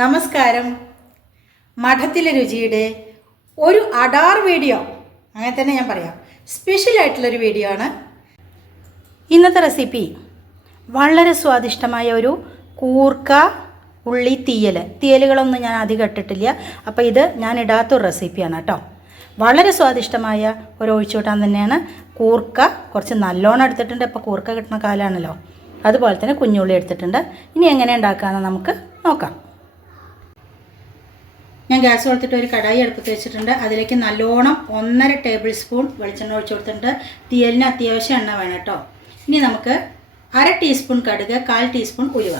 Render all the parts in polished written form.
നമസ്കാരം. മഠത്തിലെ രുചിയുടെ ഒരു അടാർ വീഡിയോ, അങ്ങനെ തന്നെ ഞാൻ പറയാം, സ്പെഷ്യലായിട്ടുള്ളൊരു വീഡിയോ ആണ് ഇന്നത്തെ റെസിപ്പി. വളരെ സ്വാദിഷ്ടമായ ഒരു കൂർക്ക ഉള്ളി തീയലുകളൊന്നും ഞാൻ അധികം ഇട്ടിട്ടില്ല. അപ്പോൾ ഇത് ഞാൻ ഇടാത്തൊരു റെസിപ്പിയാണ് കേട്ടോ. വളരെ സ്വാദിഷ്ടമായ ഒരു ഒഴിച്ചുകൂട്ടാൻ തന്നെയാണ് കൂർക്ക. കുറച്ച് നല്ലോണം എടുത്തിട്ടുണ്ട്, ഇപ്പോൾ കൂർക്ക കിട്ടുന്ന കാലമാണല്ലോ. അതുപോലെ തന്നെ കുഞ്ഞുള്ളി എടുത്തിട്ടുണ്ട്. ഇനി എങ്ങനെ ഉണ്ടാക്കാമെന്ന് നമുക്ക് നോക്കാം. ഞാൻ ഗ്യാസ് കൊടുത്തിട്ട് ഒരു കടായി അടുപ്പത്ത് വെച്ചിട്ടുണ്ട്. അതിലേക്ക് നല്ലോണം 1.5 ടേബിൾ സ്പൂൺ വെളിച്ചെണ്ണ ഒഴിച്ചു കൊടുത്തിട്ടുണ്ട്. തീയലിന് അത്യാവശ്യം എണ്ണ വേണം കേട്ടോ. ഇനി നമുക്ക് 1/2 ടീസ്പൂൺ കടുക്, 1/4 ടീസ്പൂൺ ഉലുവ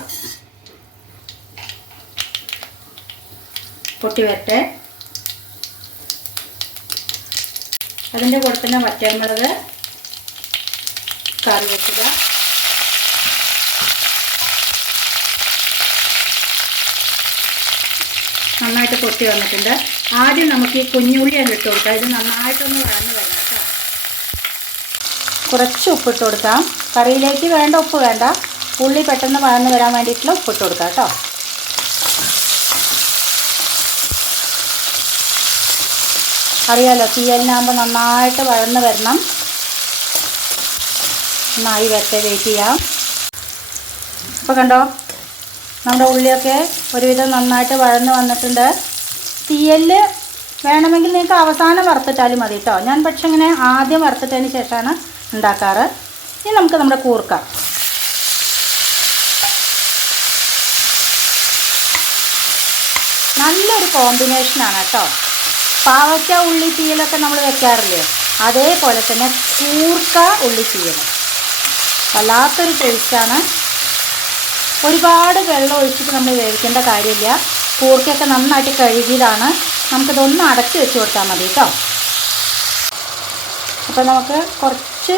പൊട്ടി വരട്ടെ. അതിൻ്റെ കൂടെ തന്നെ വറ്റൽമുളക്, കറിവേപ്പില, നന്നായിട്ട് പൊട്ടി വന്നിട്ടുണ്ട്. ആദ്യം നമുക്ക് ഈ കുഞ്ഞുള്ളി അങ്ങ് ഇട്ട് കൊടുക്കാം. ഇത് നന്നായിട്ടൊന്ന് വഴന്ന് വരണം കേട്ടോ. കുറച്ച് ഉപ്പിട്ട് കൊടുക്കാം. കറിയിലേക്ക് വേണ്ട ഉപ്പ് വേണ്ട, ഉള്ളി പെട്ടെന്ന് വഴന്ന് വരാൻ വേണ്ടിയിട്ടുള്ള ഉപ്പിട്ട് കൊടുക്കാം കേട്ടോ. അറിയാലോ, തീയലിനാകുമ്പോൾ നന്നായിട്ട് വഴന്ന് വരണം. നന്നായി വരട്ടെ, വെയിറ്റ് ചെയ്യാം. ഇപ്പോൾ കണ്ടോ, നമ്മുടെ ഉള്ളിയൊക്കെ ഒരുവിധം നന്നായിട്ട് വഴന്ന് വന്നിട്ടുണ്ട്. തീയലിൽ വേണമെങ്കിൽ നിങ്ങൾക്ക് അവസാനം വറുത്തിട്ടാലും മതി കേട്ടോ. ഞാൻ പക്ഷെ ഇങ്ങനെ ആദ്യം വറുത്തിട്ടതിന് ശേഷമാണ് ഉണ്ടാക്കാറ്. ഇനി നമുക്ക് നമ്മുടെ കൂർക്ക നല്ലൊരു കോമ്പിനേഷനാണ് കേട്ടോ. പാവയ്ക്ക ഉള്ളി തീയലൊക്കെ നമ്മൾ വെക്കാറില്ലേ, അതേപോലെ തന്നെ കൂർക്ക ഉള്ളി തീയൽ വല്ലാത്തൊരു ടേസ്റ്റാണ്. ഒരുപാട് വെള്ളം ഒഴിച്ചിട്ട് നമ്മൾ വേവിക്കേണ്ട കാര്യമില്ല. കൂർക്കയൊക്കെ നന്നായിട്ട് കഴുകിയതാണ്. നമുക്കിതൊന്ന് അടച്ച് വെച്ച് കൊടുത്താൽ മതി കേട്ടോ. അപ്പോൾ നമുക്ക് കുറച്ച്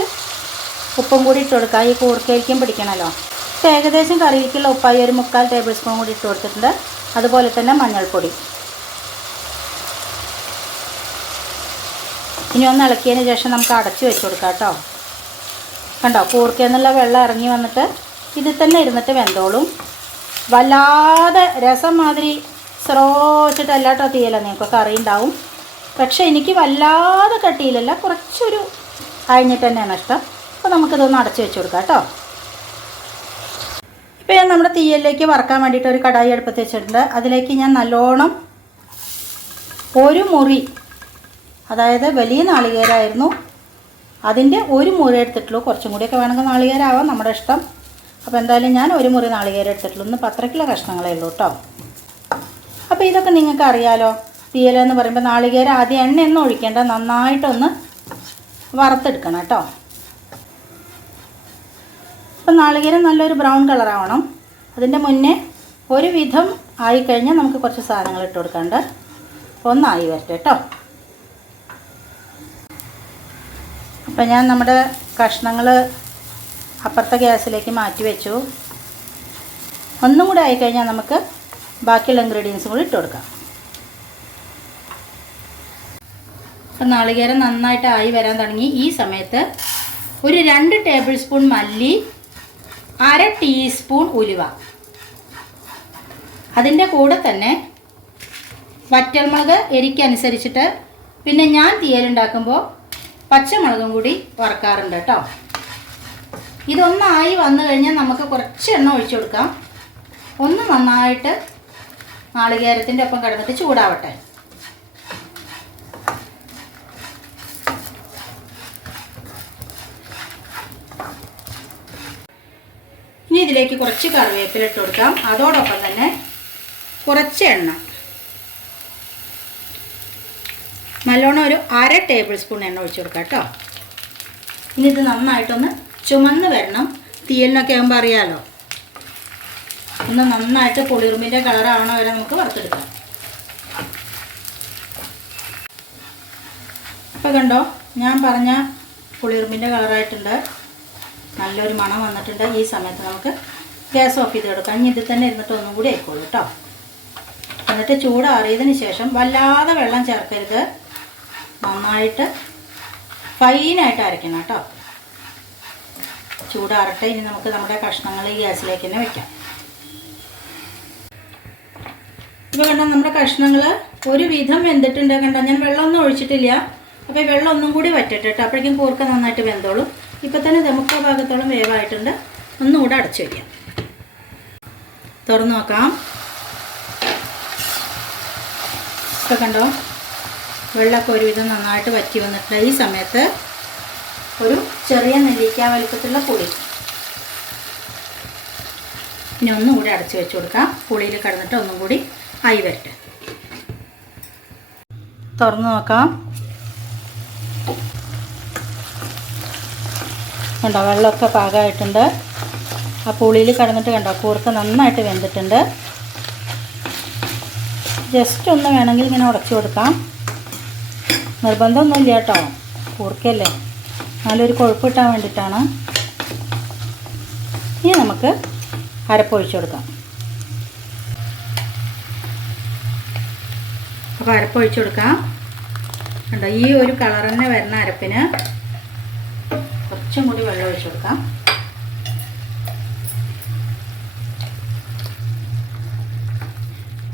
ഉപ്പും കൂടി ഇട്ട് കൊടുക്കാം. ഈ കൂർക്കയിലേക്കും പിടിക്കണമല്ലോ. ഇപ്പോൾ ഏകദേശം കറിയിലേക്കുള്ള ഉപ്പായി ഒരു 3/4 ടേബിൾ സ്പൂൺ കൂടി ഇട്ട് കൊടുത്തിട്ടുണ്ട്. അതുപോലെ തന്നെ മഞ്ഞൾപ്പൊടി. ഇനി ഒന്ന് ഇളക്കിയതിന് ശേഷം നമുക്ക് അടച്ച് വെച്ച് കൊടുക്കാം കേട്ടോ. കണ്ടോ, കൂർക്കയെന്നുള്ള വെള്ളം ഇറങ്ങി വന്നിട്ട് ഇതിൽ തന്നെ ഇരുന്നിട്ട് വെന്തോളും. വല്ലാതെ രസം മാതിരി സ്രോച്ചിട്ടല്ല കേട്ടോ തീയല. നിങ്ങൾക്കൊക്കെ അറിയുണ്ടാവും. പക്ഷേ എനിക്ക് വല്ലാതെ കട്ടിയിലല്ല, കുറച്ചൊരു അഴിഞ്ഞിട്ട് തന്നെയാണ് ഇഷ്ടം. അപ്പോൾ നമുക്കിതൊന്ന് അടച്ച് വെച്ച് കൊടുക്കാം കേട്ടോ. ഇപ്പോൾ ഞാൻ നമ്മുടെ തീയലിലേക്ക് വറക്കാൻ വേണ്ടിയിട്ട് ഒരു കടായി അടുപ്പത്ത് വെച്ചിട്ടുണ്ട്. അതിലേക്ക് ഞാൻ നല്ലോണം ഒരു മുറി, അതായത് വലിയ നാളികേരമായിരുന്നു, അതിൻ്റെ ഒരു മുറി എടുത്തിട്ടുള്ളൂ. കുറച്ചും കൂടിയൊക്കെ വേണമെങ്കിൽ നാളികേരമാവാം, നമ്മുടെ ഇഷ്ടം. അപ്പോൾ എന്തായാലും ഞാൻ ഒരു മുറി നാളികേരം എടുത്തിട്ടുള്ളൂ. 10 കിലോ കഷ്ണങ്ങളേ ഉള്ളൂ കേട്ടോ. അപ്പോൾ ഇതൊക്കെ നിങ്ങൾക്ക് അറിയാലോ. തീയലെന്ന് പറയുമ്പോൾ നാളികേരം ആദ്യം എണ്ണയൊന്നും ഒഴിക്കേണ്ട, നന്നായിട്ടൊന്ന് വറുത്തെടുക്കണം കേട്ടോ. അപ്പോൾ നാളികേരം നല്ലൊരു ബ്രൗൺ കളറാവണം. അതിൻ്റെ മുന്നേ ഒരുവിധം ആയിക്കഴിഞ്ഞാൽ നമുക്ക് കുറച്ച് സാധനങ്ങൾ ഇട്ട് കൊടുക്കാണ്ട് ഒന്നായി വരട്ടെ കേട്ടോ. അപ്പോൾ ഞാൻ നമ്മുടെ കഷ്ണങ്ങൾ അപ്പുറത്തെ ഗ്യാസിലേക്ക് മാറ്റി വെച്ചു. ഒന്നും കൂടെ ആയിക്കഴിഞ്ഞാൽ നമുക്ക് ബാക്കിയുള്ള ഇൻഗ്രീഡിയൻസും കൂടി ഇട്ട് കൊടുക്കാം. അപ്പം നാളികേരം നന്നായിട്ട് ആയി വരാൻ തുടങ്ങി. ഈ സമയത്ത് ഒരു 2 ടേബിൾ സ്പൂൺ മല്ലി, 1/2 ടീസ്പൂൺ ഉലുവ, അതിൻ്റെ കൂടെ തന്നെ വറ്റൽമുളക് എരിക്കനുസരിച്ചിട്ട്, പിന്നെ ഞാൻ തീയലുണ്ടാക്കുമ്പോൾ പച്ചമുളകും കൂടി വറക്കാറുണ്ട് കേട്ടോ. ഇതൊന്നായി വന്നു കഴിഞ്ഞാൽ നമുക്ക് കുറച്ച് എണ്ണ ഒഴിച്ചു കൊടുക്കാം. ഒന്ന് നന്നായിട്ട് നാളികേരത്തിൻ്റെ ഒപ്പം കിടന്നിട്ട് ചൂടാവട്ടെ. ഇനി ഇതിലേക്ക് കുറച്ച് കറിവേപ്പില ഇട്ട് കൊടുക്കാം. അതോടൊപ്പം തന്നെ കുറച്ച് എണ്ണ, നല്ലോണം ഒരു 1/2 ടേബിൾ സ്പൂൺ എണ്ണ ഒഴിച്ചു കൊടുക്കാം കേട്ടോ. ഇനി ഇത് നന്നായിട്ടൊന്ന് ചുമന്ന് വരണം. തീയലിനൊക്കെ ആകുമ്പോൾ അറിയാമല്ലോ, ഒന്ന് നന്നായിട്ട് പുളിറുമ്പിൻ്റെ കളറാവണ വരെ നമുക്ക് വറുത്തെടുക്കാം. അപ്പോൾ കണ്ടോ, ഞാൻ പറഞ്ഞ പുളിറുമ്പിൻ്റെ കളറായിട്ടുണ്ട്, നല്ലൊരു മണം വന്നിട്ടുണ്ട്. ഈ സമയത്ത് നമുക്ക് ഗ്യാസ് ഓഫ് ചെയ്ത് കൊടുക്കാം. ഇനി ഇതിൽ തന്നെ ഇരുന്നിട്ട് ഒന്നും കൂടി ആയിക്കോളൂ കേട്ടോ. എന്നിട്ട് ചൂടാറിയതിന് ശേഷം വല്ലാതെ വെള്ളം ചേർക്കരുത്, നന്നായിട്ട് ഫൈനായിട്ട് അരയ്ക്കണം കേട്ടോ. ചൂടാറട്ടെ. ഇനി നമുക്ക് നമ്മുടെ കഷ്ണങ്ങൾ ഈ ഗ്യാസിലേക്ക് തന്നെ വെക്കാം. ഇപ്പോൾ കണ്ടോ നമ്മുടെ കഷ്ണങ്ങൾ ഒരു വിധം വെന്തിട്ടുണ്ട്. കണ്ടോ ഞാൻ വെള്ളമൊന്നും ഒഴിച്ചിട്ടില്ല. അപ്പോൾ ഈ വെള്ളം ഒന്നും കൂടി വറ്റട്ടെ കേട്ടോ. അപ്പോഴേക്കും കൂർക്ക നന്നായിട്ട് വെന്തോളും. ഇപ്പോൾ തന്നെ ദമുക്ക ഭാഗത്തോളം വേവായിട്ടുണ്ട്. ഒന്നുകൂടെ അടച്ചു വയ്ക്കാം. തുറന്ന് നോക്കാം. ഇപ്പോൾ കണ്ടോ വെള്ളമൊക്കെ ഒരുവിധം നന്നായിട്ട് വറ്റി വന്നിട്ട് ഈ സമയത്ത് ഒരു ചെറിയ നെല്ലിക്ക വലിപ്പത്തിലുള്ള പുളി ഇനി ഒന്നും കൂടി അടച്ചു വെച്ച് കൊടുക്കാം. പുളിയിൽ കിടന്നിട്ട് ഒന്നും കൂടി ആയി വരട്ടെ. തുറന്ന് നോക്കാം. കണ്ടോ വെള്ളമൊക്കെ പാകമായിട്ടുണ്ട്. ആ പുളിയിൽ കിടന്നിട്ട് കണ്ടോ കൂർക്ക നന്നായിട്ട് വെന്തിട്ടുണ്ട്. ജസ്റ്റ് ഒന്ന് വേണമെങ്കിൽ ഇങ്ങനെ ഉടച്ചു കൊടുക്കാം. നിർബന്ധമൊന്നുമില്ല കേട്ടോ, കൂർക്കല്ലേ, നല്ലൊരു കൊഴുപ്പ് കിട്ടാൻ വേണ്ടിയിട്ടാണ്. ഇനി നമുക്ക് അരപ്പൊഴിച്ച് കൊടുക്കാം. അപ്പോൾ അരപ്പൊഴിച്ച് കൊടുക്കാം. കണ്ടോ ഈ ഒരു കളർ തന്നെ വരുന്ന അരപ്പിന് കുറച്ചും കൂടി വെള്ളം ഒഴിച്ച് കൊടുക്കാം.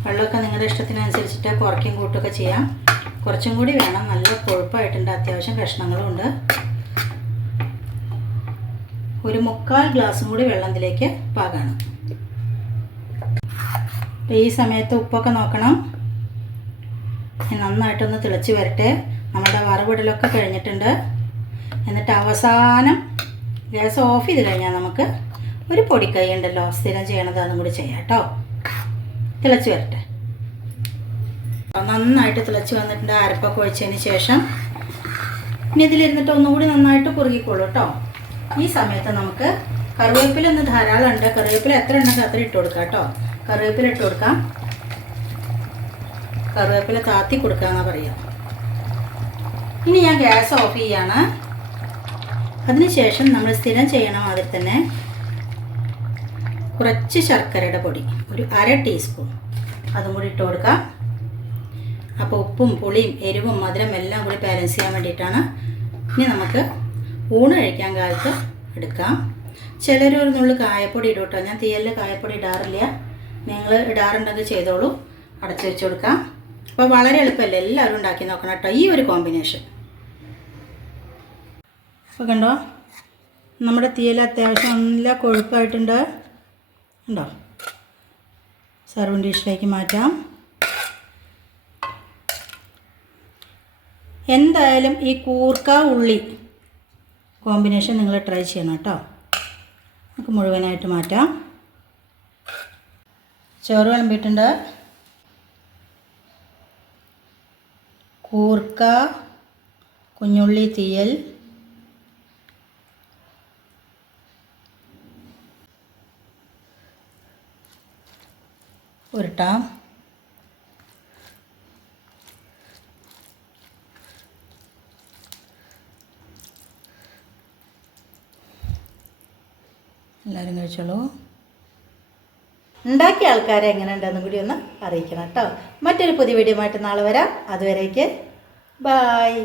വെള്ളമൊക്കെ നിങ്ങളുടെ ഇഷ്ടത്തിനനുസരിച്ചിട്ട് കുറയ്ക്കും കൂട്ടുമൊക്കെ ചെയ്യാം. കുറച്ചും കൂടി വേണം. നല്ല കൊഴുപ്പായിട്ടുണ്ട്. അത്യാവശ്യം കഷ്ണങ്ങളും ഉണ്ട്. ഒരു 3/4 ഗ്ലാസും കൂടി വെള്ളം ഇതിലേക്ക് പാകണം. അപ്പോൾ ഈ സമയത്ത് ഉപ്പൊക്കെ നോക്കണം. നന്നായിട്ടൊന്ന് തിളച്ച് വരട്ടെ. നമ്മുടെ വറവിടലൊക്കെ കഴിഞ്ഞിട്ടുണ്ട്. എന്നിട്ട് അവസാനം ഗ്യാസ് ഓഫ് ചെയ്ത് കഴിഞ്ഞാൽ നമുക്ക് ഒരു പൊടിക്കൈ ഉണ്ടല്ലോ സ്ഥിരം ചെയ്യണത്, അതും കൂടി ചെയ്യാം കേട്ടോ. തിളച്ച് വരട്ടെ. നന്നായിട്ട് തിളച്ച് വന്നിട്ടുണ്ട്. അരപ്പൊക്കെ ഒഴിച്ചതിന് ശേഷം ഇനി ഇതിലിരുന്നിട്ട് ഒന്നുകൂടി നന്നായിട്ട് കുറുകിക്കോളൂ കേട്ടോ. ഈ സമയത്ത് നമുക്ക് കറിവേപ്പില ഒന്ന് ധാരാളം ഉണ്ട്. കറിവേപ്പില എത്ര ഉണ്ടെങ്കിൽ അത്ര ഇട്ട് കൊടുക്കാം കേട്ടോ. കറിവേപ്പില ഇട്ട് കൊടുക്കാം. കറിവേപ്പില താത്തി കൊടുക്കാമെന്നാണ് പറയുക. ഇനി ഞാൻ ഗ്യാസ് ഓഫ് ചെയ്യാണ്. അതിനുശേഷം നമ്മൾ സ്ഥിരം ചെയ്യണ മാതിരി തന്നെ കുറച്ച് ശർക്കരയുടെ പൊടി, ഒരു 1/2 ടീസ്പൂൺ അതും കൂടി ഇട്ട് കൊടുക്കാം. അപ്പോൾ ഉപ്പും പുളിയും എരിവും മധുരം എല്ലാം കൂടി ബാലൻസ് ചെയ്യാൻ വേണ്ടിയിട്ടാണ്. ഇനി നമുക്ക് ഊണ് കഴിക്കാൻ കാലത്ത് എടുക്കാം. ചിലർ ഒരു നുള്ളു കായപ്പൊടി ഇടും കേട്ടോ. ഞാൻ തീയലിൽ കായപ്പൊടി ഇടാറില്ല. നിങ്ങൾ ഇടാറുണ്ടെങ്കിൽ ചെയ്തോളൂ. അടച്ചു വെച്ച് കൊടുക്കാം. അപ്പോൾ വളരെ എളുപ്പമല്ലേ, എല്ലാവരും ഉണ്ടാക്കി നോക്കണം കേട്ടോ ഈ ഒരു കോമ്പിനേഷൻ. അപ്പോൾ കണ്ടോ നമ്മുടെ തീയൽ അത്യാവശ്യം നല്ല കൊഴുപ്പായിട്ടുണ്ട്. ഉണ്ടോ? സർവിങ് ഡിഷിലേക്ക് മാറ്റാം. എന്തായാലും ഈ കൂർക്ക ഉള്ളി കോമ്പിനേഷൻ നിങ്ങൾ ട്രൈ ചെയ്യണം കേട്ടോ. നമുക്ക് മുഴുവനായിട്ട് മാറ്റാം. ചോറ് വിളമ്പിയിട്ടുണ്ട്. കൂർക്ക കുഞ്ഞുള്ളി തീയൽ, ഉരുട്ടാം. എല്ലാവരും കഴിച്ചോളൂ. ഉണ്ടാക്കിയ ആൾക്കാരെ എങ്ങനെ ഉണ്ടെന്നും കൂടി ഒന്ന് അറിയിക്കണം കേട്ടോ. മറ്റൊരു പുതിയ വീഡിയോ ആയിട്ട് നാളെ വരാം. അതുവരേക്ക് ബായ്.